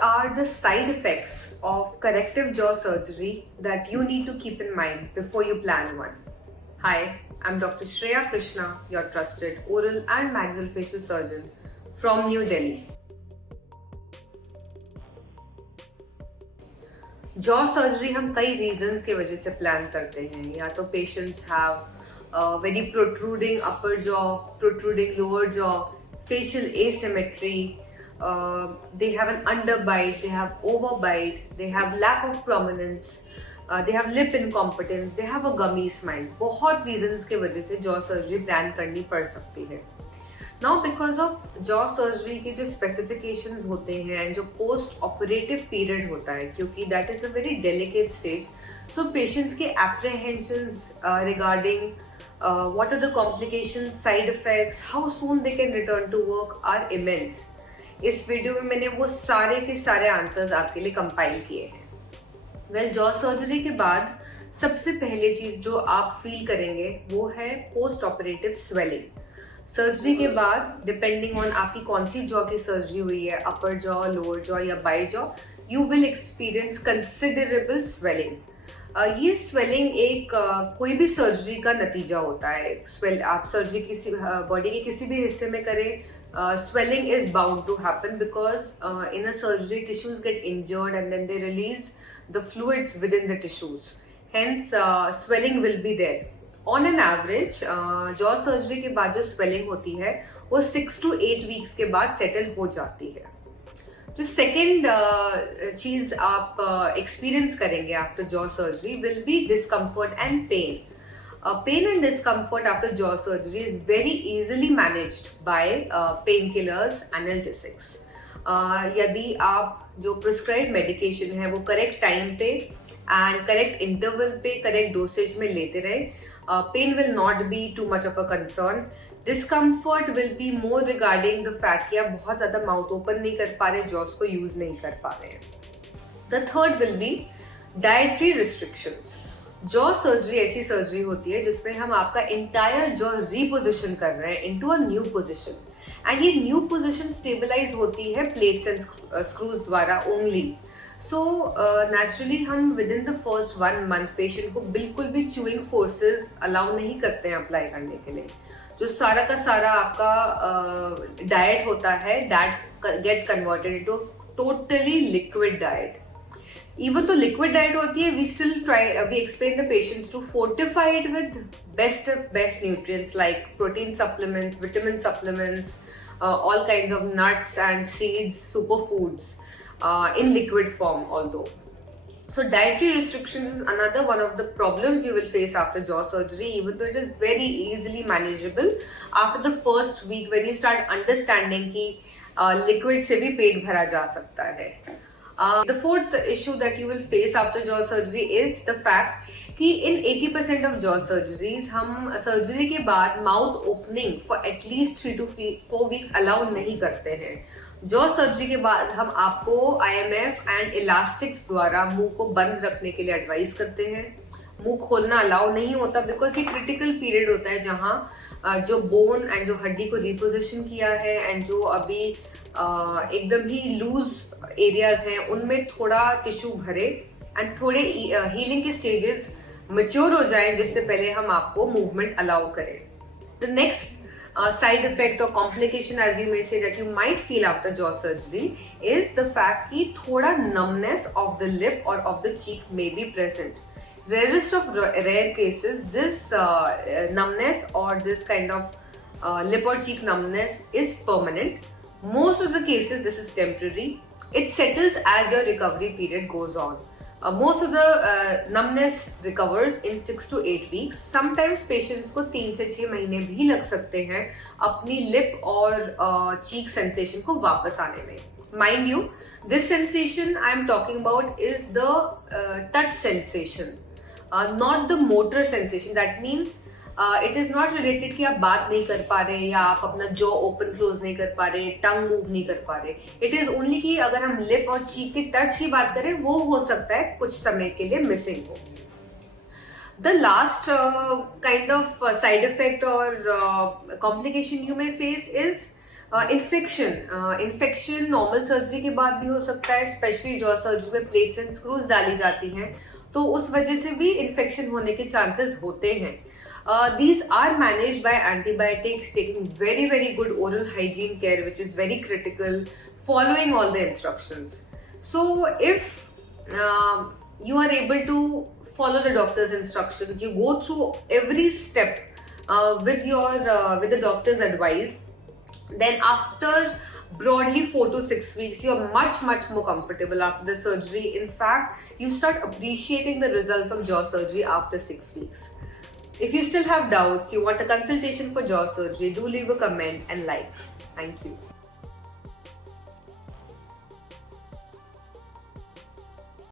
what are the side effects of corrective jaw surgery that you need to keep in mind before you plan one? Hi, I'm Dr. Shreya Krishna, your trusted oral and maxillofacial surgeon from New Delhi. Jaw surgery हम कई reasons की वजह से plan करते हैं. या तो patients have very protruding upper jaw, protruding lower jaw, facial asymmetry, they have an underbite, they have overbite, they have lack of prominence, they have lip incompetence, they have a gummy smile. बहुत reasons के वजह से jaw surgery plan करनी पड़ सकती है. Now because of jaw surgery के जो specifications होते हैं, जो post operative period होता है, क्योंकि that is a very delicate stage, so patients के apprehensions regarding what are the complications, side effects, how soon they can return to work are immense. इस वीडियो में मैंने वो सारे के सारे आंसर्स आपके लिए कंपाइल किए हैं. वेल, जॉ सर्जरी के बाद सबसे पहले चीज जो आप फील करेंगे वो है पोस्ट ऑपरेटिव स्वेलिंग. सर्जरी के बाद डिपेंडिंग ऑन आपकी कौन सी जॉ की सर्जरी हुई है, अपर जॉ, लोअर जॉ या by jaw, you will experience considerable swelling. ये स्वेलिंग एक कोई भी सर्जरी का नतीजा होता है. आप सर्जरी किसी बॉडी के किसी भी हिस्से में करें, swelling is bound to happen because in a surgery tissues get injured and then they release the fluids within the tissues. Hence swelling will be there. On an average jaw surgery के बाद जो swelling होती है वो 6 to 8 weeks के बाद settle हो जाती है. जो सेकेंड चीज आप एक्सपीरियंस करेंगे after jaw surgery will be discomfort and pain. Pain and discomfort after jaw surgery is very easily managed by painkillers, analgesics. यदि आप जो प्रिस्क्राइब्ड मेडिकेशन है वो करेक्ट टाइम पे एंड करेक्ट इंटरवल पे करेक्ट डोसेज में लेते रहे, pain will not be too much of a concern. Discomfort will be more regarding the fact कि आप बहुत ज्यादा माउथ ओपन नहीं कर पा रहे, जॉस को यूज नहीं कर पा रहे हैं. The third will be dietary restrictions. Jaw surgery ऐसी सर्जरी होती है जिसमें हम आपका इंटायर जॉ रिपोजिशन कर रहे हैं into a new position, and ये न्यू पोजीशन स्टेबलाइज होती है प्लेट्स एंड स्क्रूज द्वारा ओनली. सो नेचुरली हम with in the first 1 month patient को बिल्कुल भी च्यूइंग फोर्सेस अलाउ नहीं करते हैं अप्लाई करने के लिए. जो सारा का सारा आपका डाइट होता है that gets converted into totally liquid diet. Even though liquid diet होती है, we still we explain the patients to fortify it with best of best nutrients like protein supplements, vitamin supplements, all kinds of nuts and seeds, superfoods in liquid form although. So dietary restrictions is another one of the problems you will face after jaw surgery, even though it is very easily manageable after the first week when you start understanding कि liquid से भी पेट भरा जा सकता है. The fourth issue that you will face after jaw surgery is the fact कि in 80% of jaw surgeries हम surgery के बाद mouth opening for at least 3 to 4 weeks allow नहीं करते हैं. जॉ सर्जरी के बाद हम आपको IMF एंड इलास्टिक्स द्वारा मुंह को बंद रखने के लिए एडवाइस करते हैं. मुंह खोलना अलाउ नहीं होता बिकॉज ये क्रिटिकल पीरियड होता है जहाँ जो बोन एंड जो हड्डी को रिपोजिशन किया है एंड जो अभी एकदम ही लूज एरियाज हैं उनमें थोड़ा टिश्यू भरे एंड थोड़े हीलिंग के स्टेजेस मैच्योर हो जाएं जिससे पहले हम आपको मूवमेंट अलाउ करें. The next side effect or complication as you may say that you might feel after jaw surgery is the fact कि थोड़ा numbness of the lip or of the cheek may be present. Rarest of rare cases this numbness or this kind of lip or cheek numbness is permanent. Most of the cases this is temporary. It settles as your recovery period goes on. Most of the numbness recovers in 6 to 8 weeks. Sometimes patients को 3 से 6 महीने भी लग सकते हैं अपनी lip और cheek sensation को वापस आने में. Mind you, this sensation I am talking about is the touch sensation, not the motor sensation. That means it is not related कि आप बात नहीं कर पा रहे या आप अपना जॉ ओपन क्लोज नहीं कर पा रहे, टंग मूव नहीं कर पा रहे. इट इज ओनली कि अगर हम लिप और चीक के टच की बात करें वो हो सकता है कुछ समय के लिए मिसिंग हो. The last kind of side effect और complication you may face is infection normal surgery के बाद भी हो सकता है, स्पेशली जॉ सर्जरी में प्लेट्स एंड स्क्रूज डाली जाती हैं, तो उस वजह से भी इन्फेक्शन होने के चांसेस होते हैं. These are managed by antibiotics, taking very, very good oral hygiene care, which is very critical, following all the instructions. So, if you are able to follow the doctor's instructions, you go through every step with the doctor's advice, then after broadly 4 to 6 weeks, you are much more comfortable after the surgery. In fact, you start appreciating the results of jaw surgery after 6 weeks. If you still have doubts, you want a consultation for jaw surgery, do leave a comment and like. Thank you.